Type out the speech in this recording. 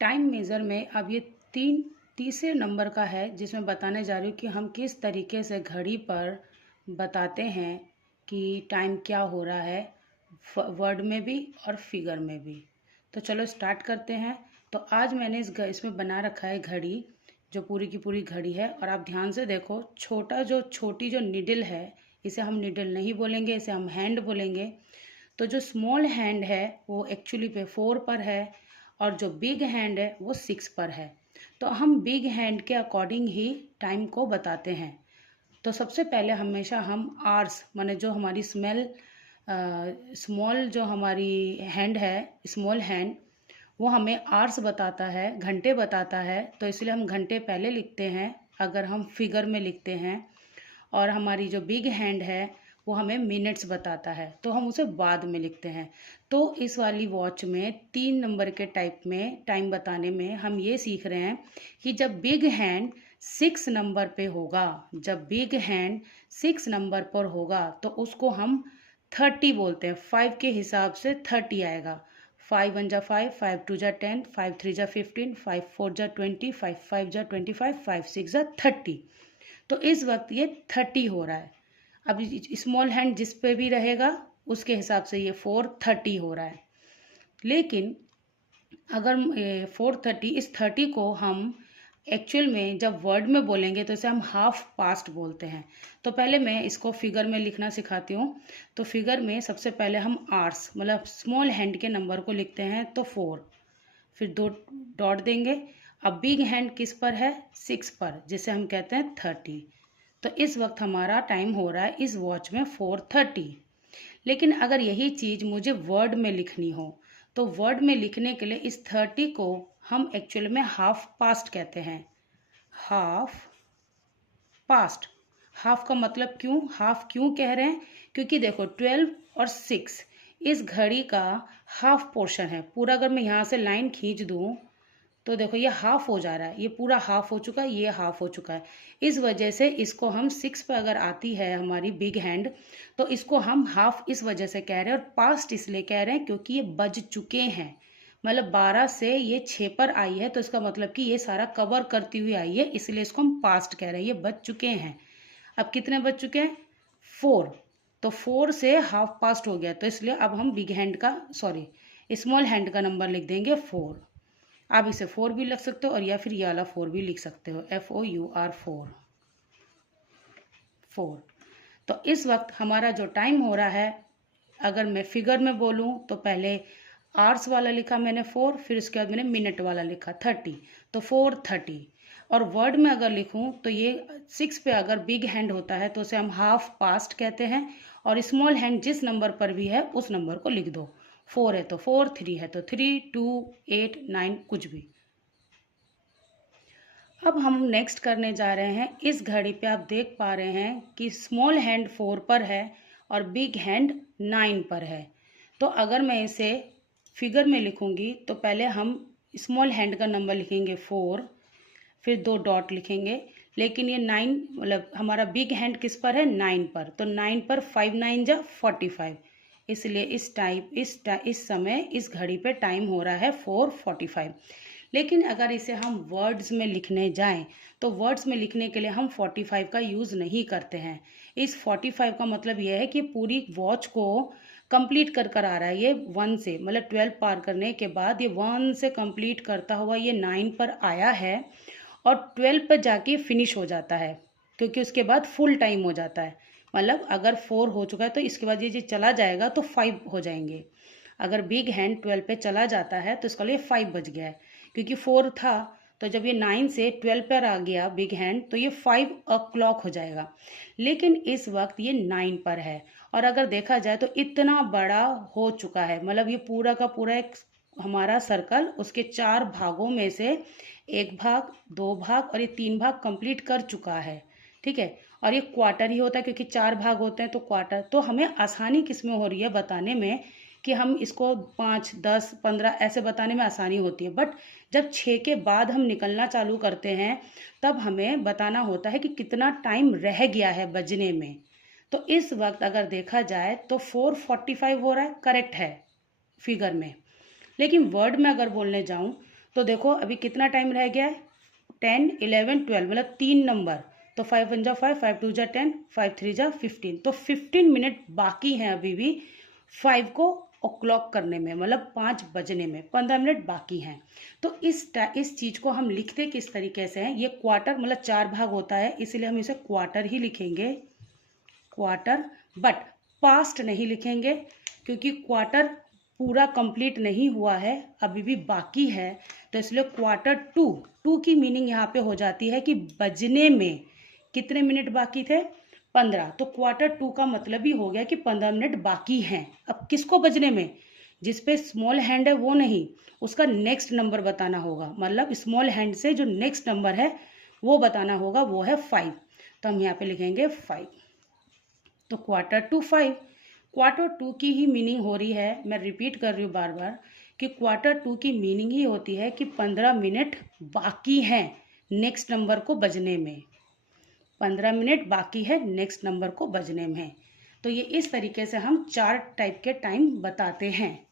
Time measure में अब ये तीसरे नंबर का है, जिसमें बताने जा रही हूँ कि हम किस तरीके से घड़ी पर बताते हैं कि टाइम क्या हो रहा है, वर्ड में भी और फिगर में भी। तो चलो स्टार्ट करते हैं। तो आज मैंने इसमें बना रखा है घड़ी, जो पूरी की पूरी घड़ी है। और आप ध्यान से देखो, छोटी जो निडल है, इसे हम निडल नहीं बोलेंगे, इसे हम हैंड बोलेंगे। तो जो स्मॉल हैंड है वो एक्चुअली पे 4 पर है, और जो बिग हैंड है वो 6 पर है। तो हम बिग हैंड के अकॉर्डिंग ही टाइम को बताते हैं। तो सबसे पहले हमेशा हम आवर्स, माने जो हमारी स्मॉल जो हमारी हैंड है, स्मॉल हैंड, वो हमें आवर्स बताता है, घंटे बताता है। तो इसलिए हम घंटे पहले लिखते हैं अगर हम फिगर में लिखते हैं। और हमारी जो बिग हैंड है वो हमें मिनट्स बताता है, तो हम उसे बाद में लिखते हैं। तो इस वाली वॉच में 3 नंबर के टाइप में टाइम बताने में हम ये सीख रहे हैं कि जब बिग हैंड 6 नंबर पे होगा, जब बिग हैंड 6 नंबर पर होगा तो उसको हम 30 बोलते हैं। 5 के हिसाब से 30 आएगा। 5 1 जा 5, 5 2 जा 10, 5 3 जा 15, 5 4 जा 20, 5 5 जा 25, 5 6 जा 30। तो इस वक्त ये 30 हो रहा है। अब स्मॉल हैंड जिस पे भी रहेगा उसके हिसाब से ये 430 हो रहा है। लेकिन अगर 430, इस 30 को हम एक्चुअल में जब वर्ड में बोलेंगे तो इसे हम हाफ पास्ट बोलते हैं। तो पहले मैं इसको फिगर में लिखना सिखाती हूँ। तो फिगर में सबसे पहले हम आर्स, मतलब स्मॉल हैंड के नंबर को लिखते हैं, तो 4, फिर 2 डॉट देंगे। अब बिग हैंड किस पर है? 6 पर, जिसे हम कहते हैं 30। तो इस वक्त हमारा टाइम हो रहा है इस वॉच में 4:30। लेकिन अगर यही चीज़ मुझे वर्ड में लिखनी हो, तो वर्ड में लिखने के लिए इस 30 को हम एक्चुअल में हाफ पास्ट कहते हैं। Half past. हाफ का मतलब हाफ क्यों कह रहे हैं? क्योंकि देखो 12 और 6 इस घड़ी का हाफ पोर्शन है। पूरा अगर मैं यहाँ से लाइन खींच दूँ तो देखो ये हाफ हो जा रहा है, ये पूरा हाफ हो चुका है, ये हाफ हो चुका है। इस वजह से इसको हम 6 पे अगर आती है हमारी बिग हैंड, तो इसको हम हाफ इस वजह से कह रहे हैं। और पास्ट इसलिए कह रहे हैं क्योंकि ये बज चुके हैं। मतलब 12 से ये 6 पर आई है, तो इसका मतलब कि ये सारा कवर करती हुई आई है, इसलिए इसको हम पास्ट कह रहे हैं, ये बज चुके हैं। अब कितने बज चुके हैं? 4। तो 4 से हाफ पास्ट हो गया, तो इसलिए अब हम बिग हैंड का, सॉरी, स्मॉल हैंड का नंबर लिख देंगे 4। आप इसे 4 भी लिख सकते हो, और या फिर ये वाला 4 भी लिख सकते हो, FOUR 4। तो इस वक्त हमारा जो टाइम हो रहा है, अगर मैं फिगर में बोलूं तो पहले आवर्स वाला लिखा मैंने 4, फिर उसके बाद मैंने मिनट वाला लिखा 30, तो 4:30। और वर्ड में अगर लिखूं तो ये 6 पे अगर बिग हैंड होता है तो उसे हम हाफ पास्ट कहते हैं। और स्मॉल हैंड जिस नंबर पर भी है उस नंबर को लिख दो। 4 है तो 4, 3 है तो 3, 2, 8, 9, कुछ भी। अब हम नेक्स्ट करने जा रहे हैं। इस घड़ी पे आप देख पा रहे हैं कि स्मॉल हैंड 4 पर है और बिग हैंड 9 पर है। तो अगर मैं इसे फिगर में लिखूंगी तो पहले हम स्मॉल हैंड का नंबर लिखेंगे 4, फिर 2 डॉट लिखेंगे। लेकिन ये 9, मतलब हमारा बिग हैंड किस पर है? 9 पर। तो 9 पर 5 9 जा 45, इसलिए इस समय इस घड़ी पे टाइम हो रहा है 4:45। लेकिन अगर इसे हम वर्ड्स में लिखने जाएं तो वर्ड्स में लिखने के लिए हम 45 का यूज़ नहीं करते हैं। इस 45 का मतलब यह है कि पूरी वॉच को कंप्लीट कर आ रहा है। ये 1 से, मतलब 12 पार करने के बाद ये 1 से कंप्लीट करता हुआ ये 9 पर आया है, और 12 पर जाके फिनिश हो जाता है, क्योंकि उसके बाद फुल टाइम हो जाता है। मतलब अगर 4 हो चुका है तो इसके बाद ये चला जाएगा तो 5 हो जाएंगे। अगर बिग हैंड 12 पे चला जाता है तो इसका लिए 5 बज गया है, क्योंकि 4 था। तो जब ये 9 से 12 पर आ गया बिग हैंड तो ये 5 o'clock हो जाएगा। लेकिन इस वक्त ये 9 पर है, और अगर देखा जाए तो इतना बड़ा हो चुका है, मतलब ये पूरा का पूरा एक हमारा सर्कल, उसके 4 भागों में से 1 भाग, 2 भाग और ये 3 भाग कंप्लीट कर चुका है। ठीक है। और ये क्वार्टर ही होता है, क्योंकि 4 भाग होते हैं तो क्वार्टर। तो हमें आसानी किसमें हो रही है बताने में, कि हम इसको 5, 10, 15 ऐसे बताने में आसानी होती है। बट जब 6 के बाद हम निकलना चालू करते हैं तब हमें बताना होता है कि कितना टाइम रह गया है बजने में। तो इस वक्त अगर देखा जाए तो 4:45 हो रहा है, करेक्ट है फिगर में। लेकिन वर्ड में अगर बोलने जाऊं तो देखो अभी कितना टाइम रह गया है, 10, 11, 12, मतलब 3 नंबर। तो 5 1 जा 5, 5 2 जा 10, 5 3 जा 15। तो 15 मिनट बाकी हैं अभी भी 5 को o'clock करने में, मतलब 5 बजने में 15 मिनट बाकी हैं। तो इस चीज़ को हम लिखते किस तरीके से हैं, ये क्वार्टर मतलब 4 भाग होता है, इसलिए हम इसे क्वार्टर ही लिखेंगे, क्वार्टर। बट पास्ट नहीं लिखेंगे क्योंकि क्वार्टर पूरा कंप्लीट नहीं हुआ है, अभी भी बाकी है। तो इसलिए क्वार्टर टू की मीनिंग यहाँ पे हो जाती है कि बजने में कितने मिनट बाकी थे, 15। तो क्वार्टर 2 का मतलब ही हो गया कि 15 मिनट बाकी हैं। अब किसको बजने में, जिस पे स्मॉल हैंड है वो नहीं, उसका नेक्स्ट नंबर बताना होगा, मतलब स्मॉल हैंड से जो नेक्स्ट नंबर है वो बताना होगा, वो है 5। तो हम यहाँ पे लिखेंगे 5। तो क्वार्टर टू 5, क्वार्टर 2 की ही मीनिंग हो रही है, मैं रिपीट कर रही हूँ बार बार कि क्वार्टर 2 की मीनिंग ही होती है कि 15 मिनट बाकी हैं नेक्स्ट नंबर को बजने में, 15 मिनट बाकी है नेक्स्ट नंबर को बजने में। तो ये इस तरीके से हम 4 टाइप के टाइम बताते हैं।